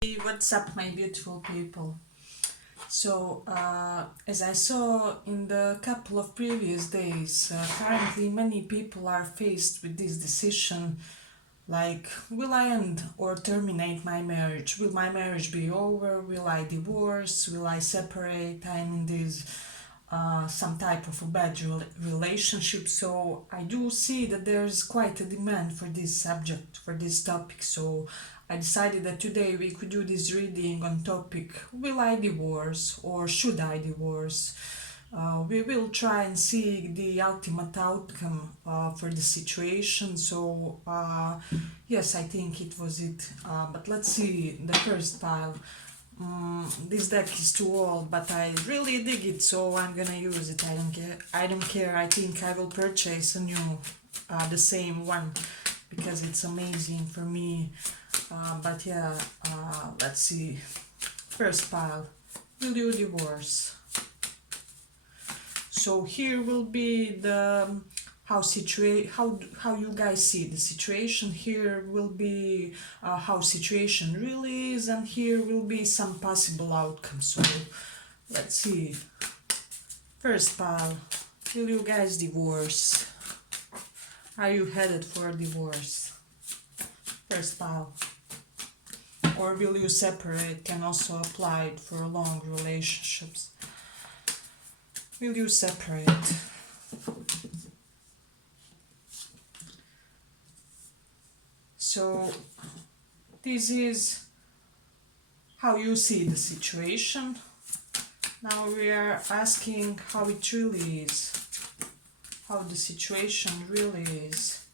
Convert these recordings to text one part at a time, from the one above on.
Hey, what's up, my beautiful people? As I saw in the couple of previous days, currently many people are faced with this decision like, will I end or terminate my marriage? Will my marriage be over? Will I divorce? Will I separate? I'm in this some type of a bad relationship. So I do see that there's quite a demand for this subject, for this topic. So I decided that today we could do this reading on topic, will I divorce or should I divorce? We will try and see the ultimate outcome for the situation. Yes, I think it was it. But let's see the first pile. This deck is too old, but I really dig it, so I'm gonna use it. I don't care. I don't care. I think I will purchase a new, the same one, because it's amazing for me. But yeah, let's see. First pile. Will you divorce? So here will be the how you guys see the situation. Here will be how situation really is, and here will be some possible outcomes. So let's see. First pile, will you guys divorce? Are you headed for a divorce? First pile. Or will you separate? Can also apply it for long relationships. Will you separate? So this is how you see the situation. Now we are asking how it really is, how the situation really is.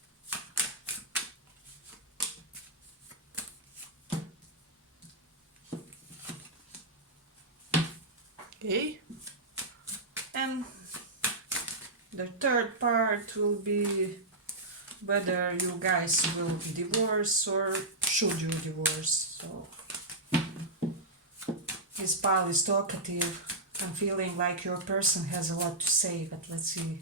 Okay, and the third part will be whether you guys will divorce or should you divorce. So this pile is talkative. I'm feeling like your person has a lot to say, but let's see.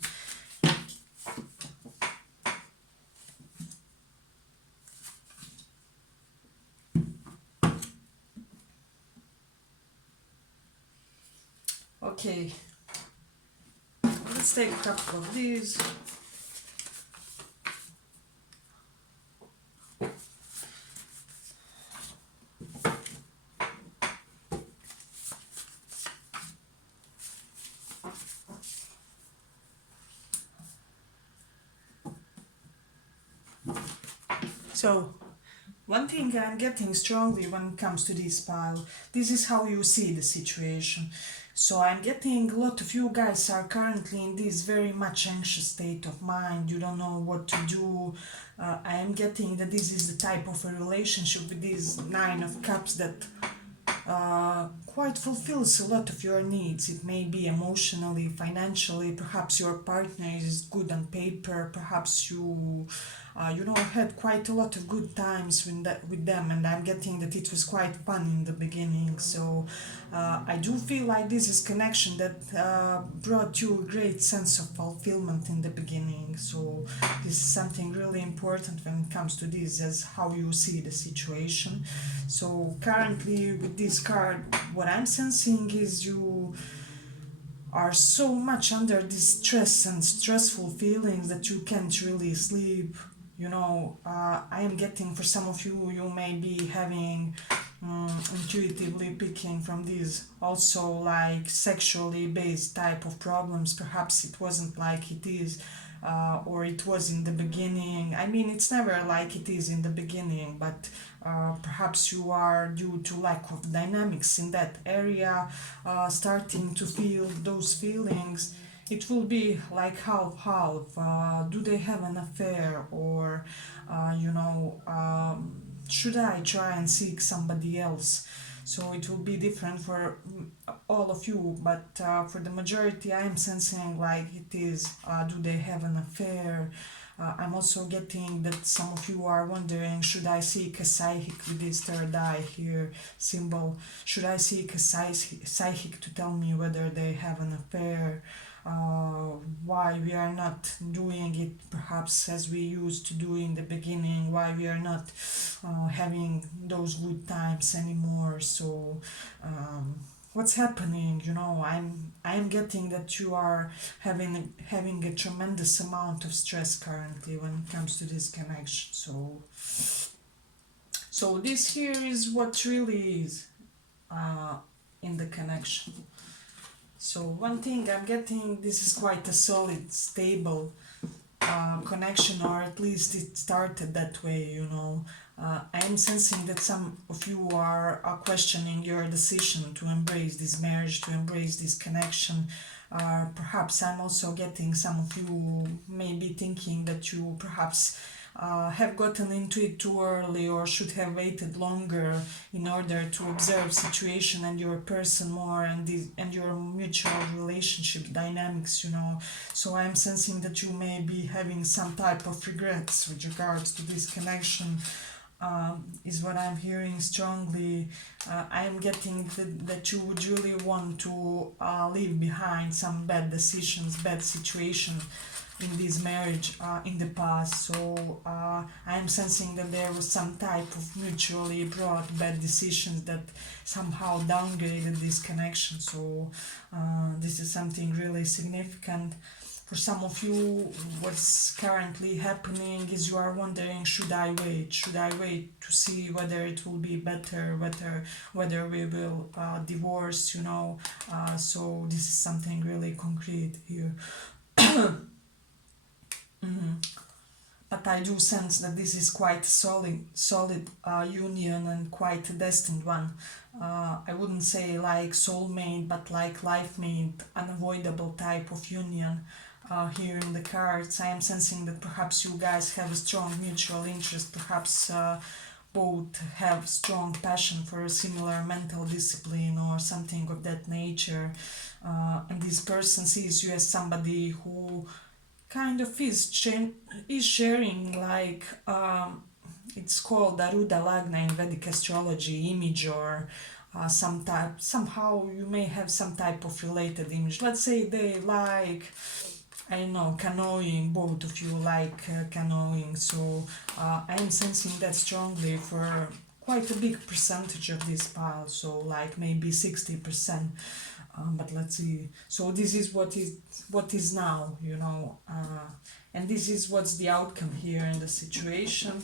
Okay, let's take a couple of these. So, one thing I'm getting strongly when it comes to this pile, this is how you see the situation. So I'm getting a lot of you guys are currently in this very much anxious state of mind. You don't know what to do. I am getting that this is the type of a relationship with this Nine of Cups that quite fulfills a lot of your needs. It may be emotionally, financially, perhaps your partner is good on paper, perhaps had quite a lot of good times with them, and I'm getting that it was quite fun in the beginning. So I do feel like this is connection that brought you a great sense of fulfillment in the beginning. So this is something really important when it comes to this, as how you see the situation. So currently with this card, what I'm sensing is you are so much under this stress and stressful feelings that you can't really sleep. I am getting, for some of you, you may be having intuitively picking from these also like sexually based type of problems. Perhaps it wasn't like it is, or it was in the beginning. I mean, it's never like it is in the beginning, but perhaps you are, due to lack of dynamics in that area, starting to feel those feelings. It will be like half half. Do they have an affair, or should I try and seek somebody else? So it will be different for all of you, but for the majority, I am sensing like it is. Do they have an affair? I'm also getting that some of you are wondering, should I seek a psychic with this third eye here symbol? Should I seek a psychic to tell me whether they have an affair? why we are not doing it perhaps as we used to do in the beginning, why we are not having those good times anymore. So what's happening, I'm getting that you are having a tremendous amount of stress currently when it comes to this connection. So this here is what really is uh, in the connection. So one thing I'm getting, this is quite a solid, stable connection, or at least it started that way, I'm sensing that some of you are questioning your decision to embrace this marriage, to embrace this connection. Perhaps I'm also getting some of you maybe thinking that you perhaps have gotten into it too early or should have waited longer in order to observe situation and your person more, and your mutual relationship dynamics. So I'm sensing that you may be having some type of regrets with regards to this connection, is what I'm hearing strongly. I'm getting that you would really want to leave behind some bad decisions, bad situation in this marriage in the past. So I'm sensing that there was some type of mutually brought bad decisions that somehow downgraded this connection. So this is something really significant. For some of you, what's currently happening is you are wondering, should I wait? Should I wait to see whether it will be better, whether we will divorce, so this is something really concrete here. But I do sense that this is quite solid union, and quite a destined one. I wouldn't say like soulmate, but like life mate, unavoidable type of union. Here in the cards, I am sensing that perhaps you guys have a strong mutual interest, perhaps both have strong passion for a similar mental discipline or something of that nature. And this person sees you as somebody who kind of is sharing, like it's called Aruda Lagna in Vedic astrology image, or somehow you may have some type of related image. Let's say they like, I don't know, canoeing, both of you like canoeing. So I am sensing that strongly for quite a big percentage of this pile, so like maybe 60%. But let's see. So this is what is now, and this is what's the outcome here in the situation.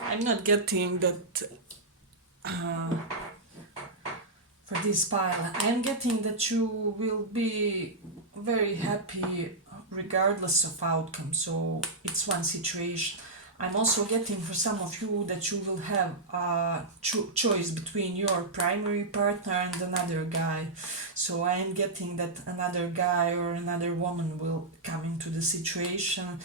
I'm not getting that for this pile. I'm getting that you will be very happy regardless of outcome. So it's one situation. I'm also getting for some of you that you will have a choice between your primary partner and another guy. So I am getting that another guy or another woman will come into the situation,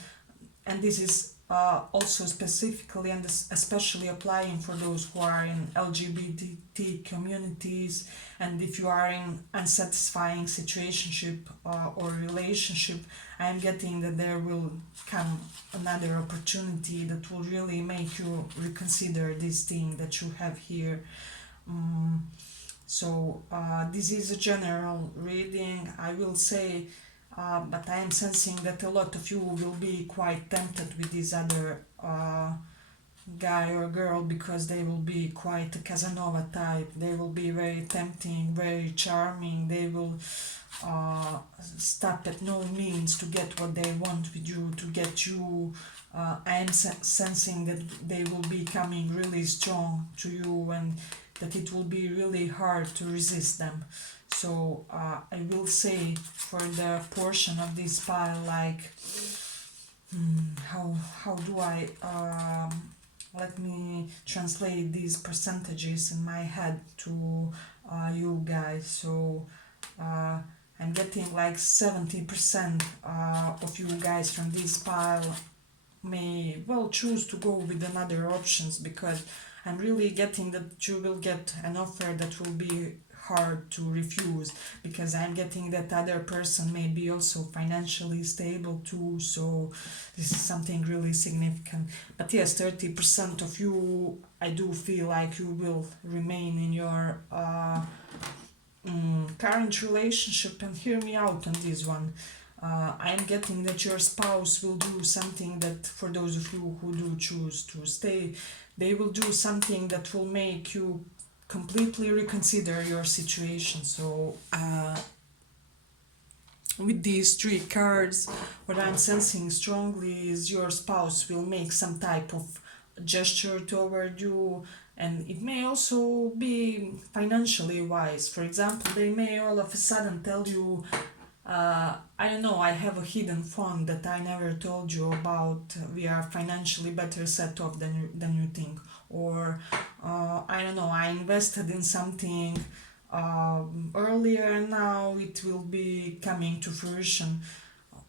and this is also specifically and especially applying for those who are in LGBT communities, and if you are in unsatisfying situationship or relationship. I am getting that there will come another opportunity that will really make you reconsider this thing that you have here. So this is a general reading, I will say, but I am sensing that a lot of you will be quite tempted with this other guy or girl, because they will be quite a Casanova type. They will be very tempting, very charming. They will stop at no means to get what they want with you, to get you. I am sensing that they will be coming really strong to you, and that it will be really hard to resist them. So I will say for the portion of this pile, like, how do I let me translate these percentages in my head to you guys. So I'm getting like 70% of you guys from this pile may well choose to go with another options, because I'm really getting that you will get an offer that will be hard to refuse, because I'm getting that other person may be also financially stable too. So this is something really significant. But yes, 30% of you, I do feel like you will remain in your current relationship, and hear me out on this one. I'm getting that your spouse will do something that, for those of you who do choose to stay, they will do something that will make you completely reconsider your situation. So, with these three cards, what I'm sensing strongly is your spouse will make some type of gesture toward you, and it may also be financially wise. For example, they may all of a sudden tell you, I don't know, I have a hidden fund that I never told you about. We are financially better set off than you think. Or, I don't know, I invested in something earlier, now it will be coming to fruition,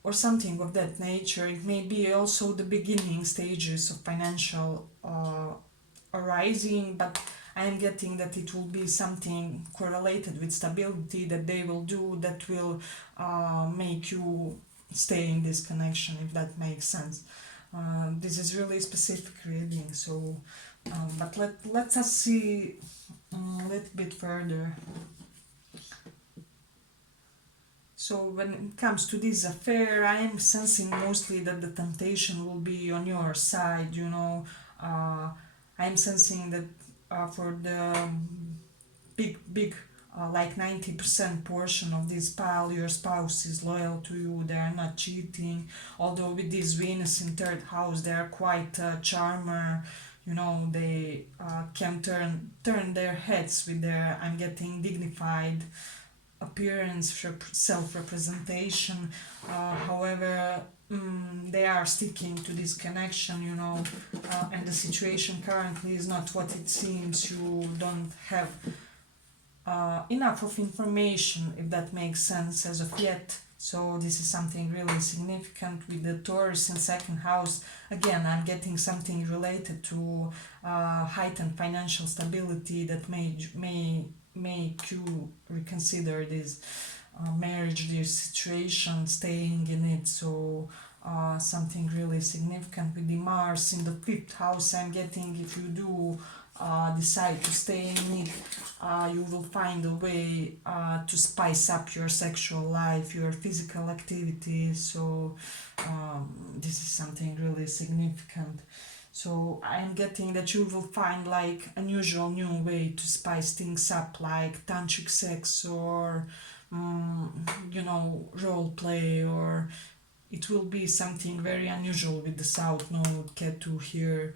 or something of that nature. It may be also the beginning stages of financial arising, but I am getting that it will be something correlated with stability that they will do that will make you stay in this connection, if that makes sense. This is really specific reading, so but let us see a little bit further. So when it comes to this affair, I am sensing mostly that the temptation will be on your side. I'm sensing that for the big like 90% portion of this pile, your spouse is loyal to you, they are not cheating. Although with this Venus in third house, they are quite charmer. They can turn their heads with their, I'm getting, dignified appearance, self-representation. However, they are sticking to this connection, and the situation currently is not what it seems. You don't have enough of information, if that makes sense, as of yet. So this is something really significant with the Taurus in second house. Again, I'm getting something related to heightened financial stability that may make you reconsider this marriage, this situation, staying in it. So something really significant with the Mars in the fifth house. I'm getting, if you do decide to stay in it, you will find a way to spice up your sexual life, your physical activity. So this is something really significant. So I'm getting that you will find like unusual new way to spice things up, like tantric sex, or role play, or it will be something very unusual with the South Node Ketu here.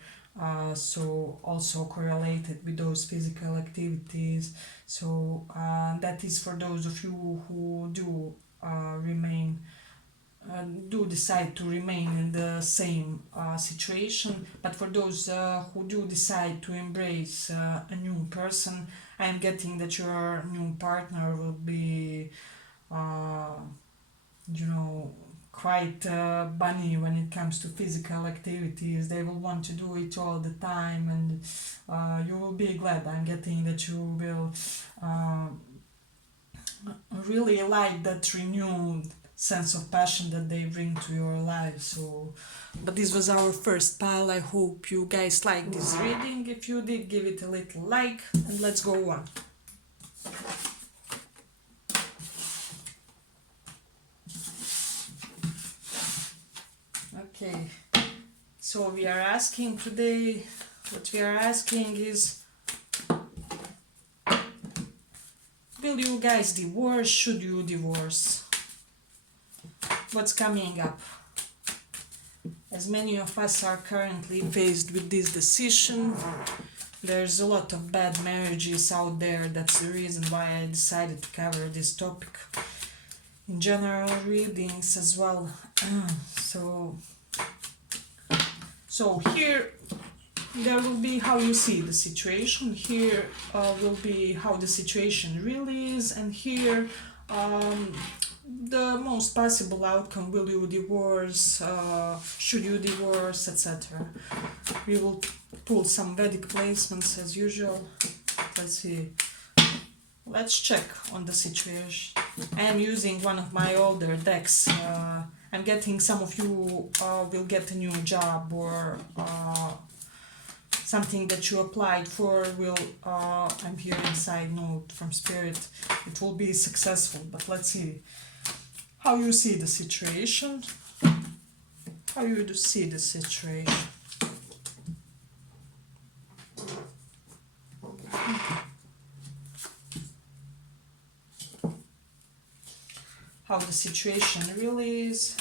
So also correlated with those physical activities. So that is for those of you who do decide to remain in the same situation. But for those who do decide to embrace a new person, I am getting that your new partner will be, quite bunny when it comes to physical activities. They will want to do it all the time, and you will be glad. I'm getting that you will really like that renewed sense of passion that they bring to your life. So, but this was our first pile. I hope you guys like this reading. If you did, give it a little like, and let's go on. Okay, so we are asking today, what we are asking is, will you guys divorce? Should you divorce? What's coming up? As many of us are currently faced with this decision, there's a lot of bad marriages out there. That's the reason why I decided to cover this topic in general readings as well. So here there will be how you see the situation, here will be how the situation really is, and here the most possible outcome. Will you divorce, should you divorce, etc. We will pull some Vedic placements as usual. Let's see. Let's check on the situation. I am using one of my older decks. I'm getting some of you will get a new job, or something that you applied for will, I'm hearing side note from spirit, it will be successful. But let's see how you see the situation. How you do see the situation. How the situation really is.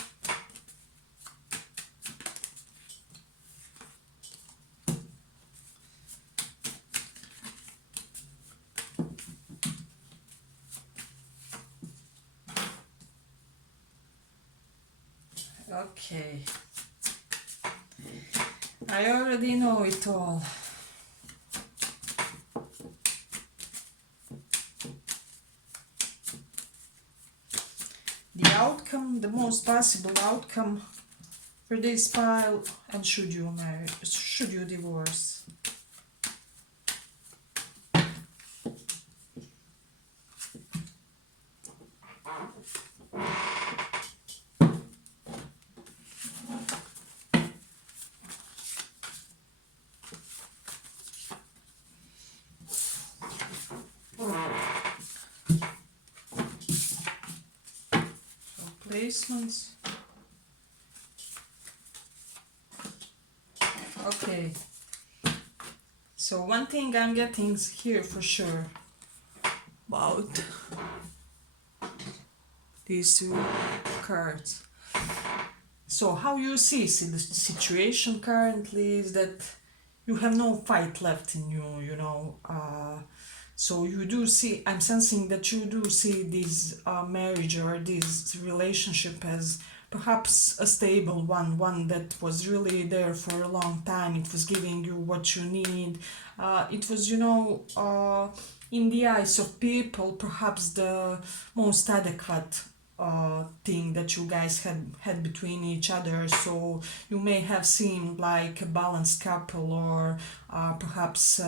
Okay. I already know it all. The outcome, the most possible outcome for this pile, and should you marry, should you divorce. Placements. Okay. So one thing I'm getting here for sure about these two cards. So how you see the situation currently is that you have no fight left in you, you know. So you do see, I'm sensing that you do see this marriage or this relationship as perhaps a stable one that was really there for a long time. It was giving you what you need. It was, you know, in the eyes of people, perhaps the most adequate thing that you guys had between each other. So you may have seemed like a balanced couple, or perhaps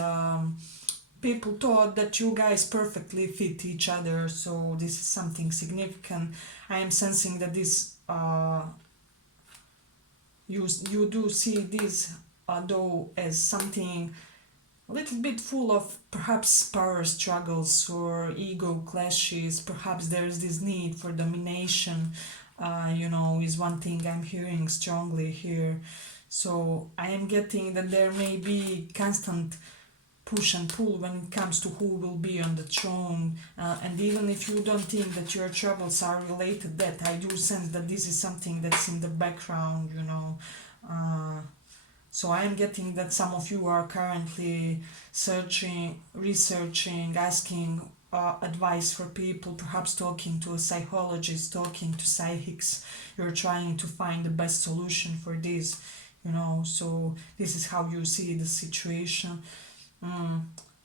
people thought that you guys perfectly fit each other. So this is something significant. I am sensing that this you do see this though as something a little bit full of perhaps power struggles or ego clashes. Perhaps there's this need for domination, you know, is one thing I'm hearing strongly here. So I am getting that there may be constant push and pull when it comes to who will be on the throne, and even if you don't think that your troubles are related, that I do sense that this is something that's in the background, you know. So I am getting that some of you are currently searching, researching, asking advice for people, perhaps talking to a psychologist, talking to psychics. You're trying to find the best solution for this, you know. So this is how you see the situation.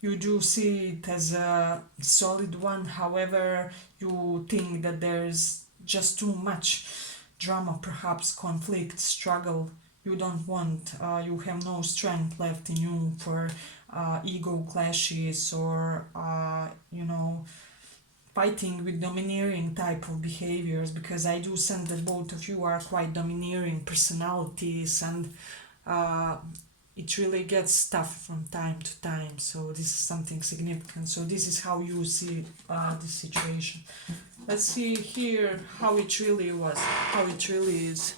You do see it as a solid one, however, you think that there's just too much drama, perhaps conflict, struggle. You don't want, you have no strength left in you for ego clashes or, you know, fighting with domineering type of behaviors, because I do sense that both of you are quite domineering personalities, and it really gets tough from time to time. So this is something significant. So this is how you see this situation. Let's see here how it really was, how it really is.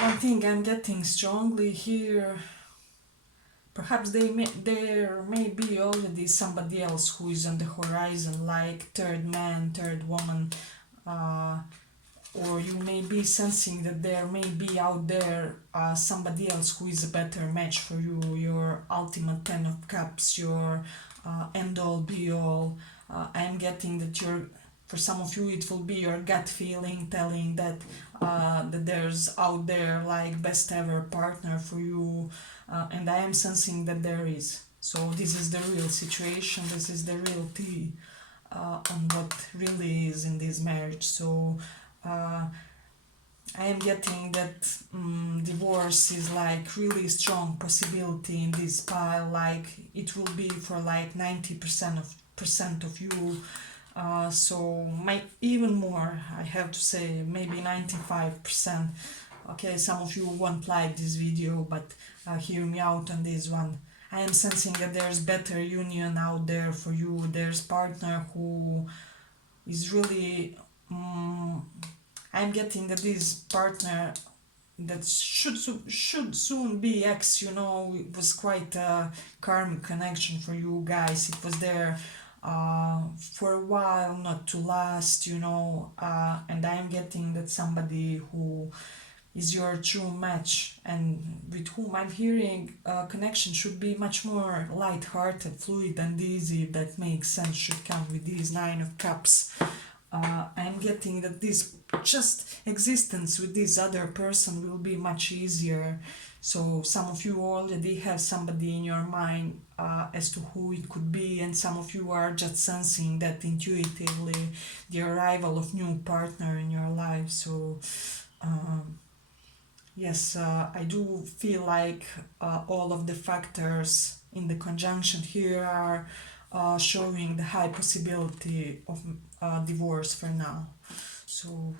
One thing I'm getting strongly here, perhaps there may be already somebody else who is on the horizon, like third man, third woman, or you may be sensing that there may be out there somebody else who is a better match for you, your ultimate 10 of cups, your end all be all. I'm getting that for some of you it will be your gut feeling telling that that there's out there like best ever partner for you, and I am sensing that there is. So this is the real situation, this is the real tea on what really is in this marriage. So I am getting that divorce is like really strong possibility in this pile, like it will be for like 90% of you. So even more, I have to say, maybe 95%. okay, some of you won't like this video, but hear me out on this one. I am sensing that there's better union out there for you. There's partner who is really I'm getting that this partner that should soon be ex, it was quite a karmic connection for you guys. It was there for a while, not to last, and I am getting that somebody who is your true match and with whom I'm hearing connection should be much more light-hearted, fluid and easy. If that makes sense, should come with these 9 of Cups. I'm getting that this just existence with this other person will be much easier. So some of you already have somebody in your mind as to who it could be, and some of you are just sensing that intuitively, the arrival of new partner in your life. So yes, I do feel like all of the factors in the conjunction here are showing the high possibility of divorce for now. So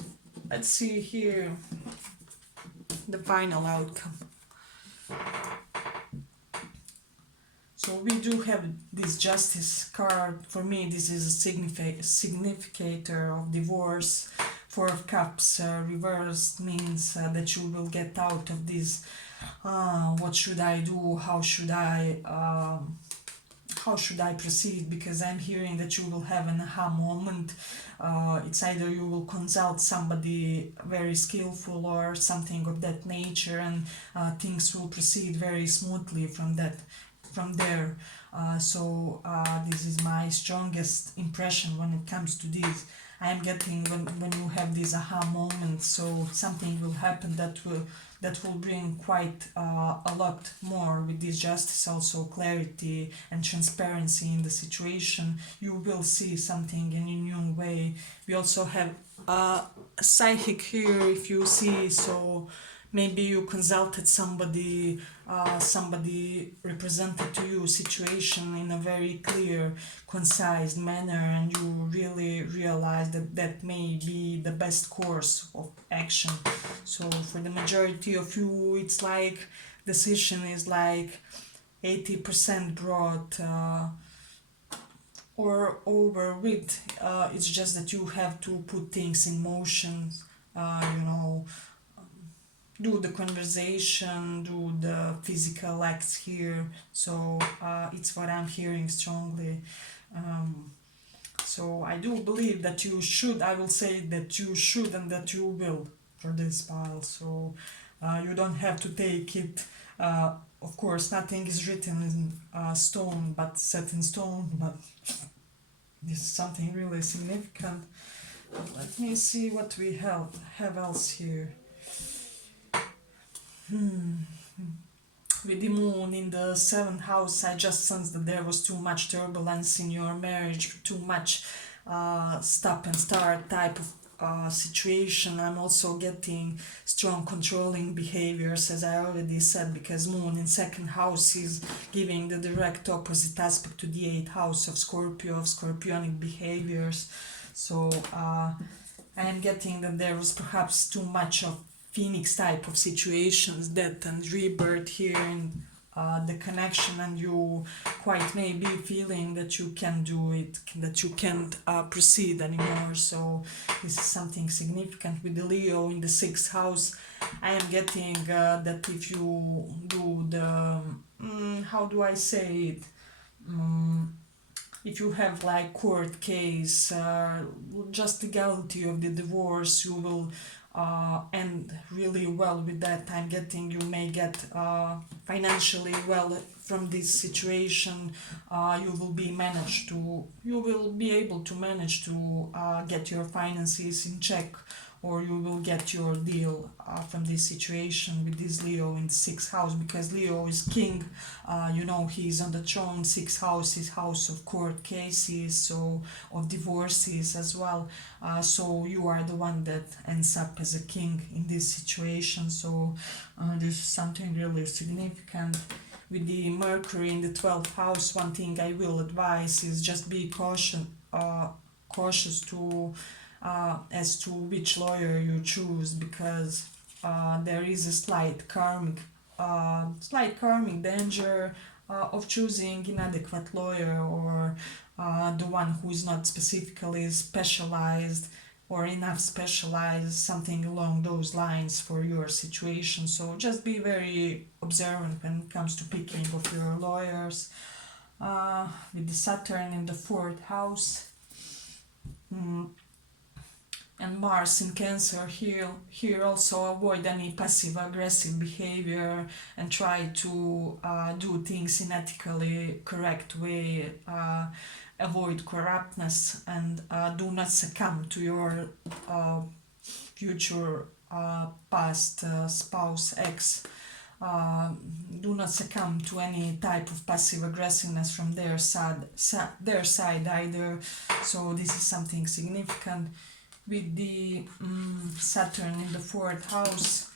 let's see here the final outcome. So we do have this Justice card. For me, this is a significator of divorce. 4 of Cups reversed means that you will get out of this. What should I do? How should I proceed? Because I'm hearing that you will have an aha moment. It's either you will consult somebody very skillful or something of that nature, and things will proceed very smoothly from there. So this is my strongest impression when it comes to this. I am getting when you have this aha moment, so something will happen that will bring quite a lot more with this Justice, also clarity and transparency in the situation. You will see something in a new way. We also have Psychic here, if you see, so maybe you consulted somebody represented to you situation in a very clear, concise manner, and you really realize that may be the best course of action. So for the majority of you, it's like decision is like 80% brought or over with. It's just that you have to put things in motion, do the conversation, do the physical acts here. So it's what I'm hearing strongly. So I do believe that you should, I will say that you should and that you will for this pile. So you don't have to take it. Of course, nothing is written in stone, but set in stone. But this is something really significant. Let me see what we have else here. With the moon in the 7th house, I just sensed that there was too much turbulence in your marriage, too much stop and start type of situation. I'm also getting strong controlling behaviors, as I already said, because moon in 2nd house is giving the direct opposite aspect to the 8th house of Scorpio, of scorpionic behaviors. So I am getting that there was perhaps too much of Phoenix type of situations, death and rebirth here in the connection, and you quite may be feeling that you can't do it, that you can't proceed anymore. So this is something significant with the Leo in the 6th house. I am getting that if you do the, how do I say it? If you have like court case, just legality of the divorce, you will end really well with that. I'm getting you may get financially well from this situation. You will be able to manage to get your finances in check, or you will get your deal from this situation with this Leo in the 6th house, because Leo is king. He's on the throne. 6th house is house of court cases, so of divorces as well. So you are the one that ends up as a king in this situation. So this is something really significant. With the Mercury in the 12th house, one thing I will advise is just be cautious to as to which lawyer you choose, because there is a slight karmic danger of choosing inadequate lawyer, or the one who is not specifically specialized or enough specialized, something along those lines for your situation. So just be very observant when it comes to picking of your lawyers. With the Saturn in the fourth house. And Mars in Cancer, here also avoid any passive aggressive behavior and try to do things in ethically correct way. Avoid corruptness, and do not succumb to your future past spouse, ex. Do not succumb to any type of passive aggressiveness from their side either. So this is something significant. With the Saturn in the fourth house,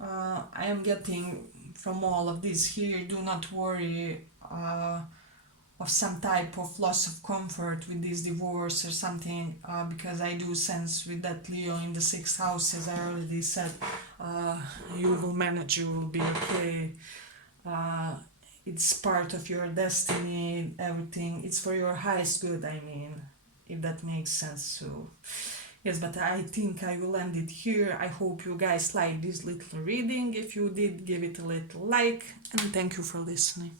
I am getting from all of this here, do not worry of some type of loss of comfort with this divorce or something, because I do sense with that Leo in the sixth house, as I already said, you will manage, you will be okay. It's part of your destiny, everything, it's for your highest good, I mean, if that makes sense. So yes, but I think I will end it here. I hope you guys liked this little reading. If you did, give it a little like, and thank you for listening.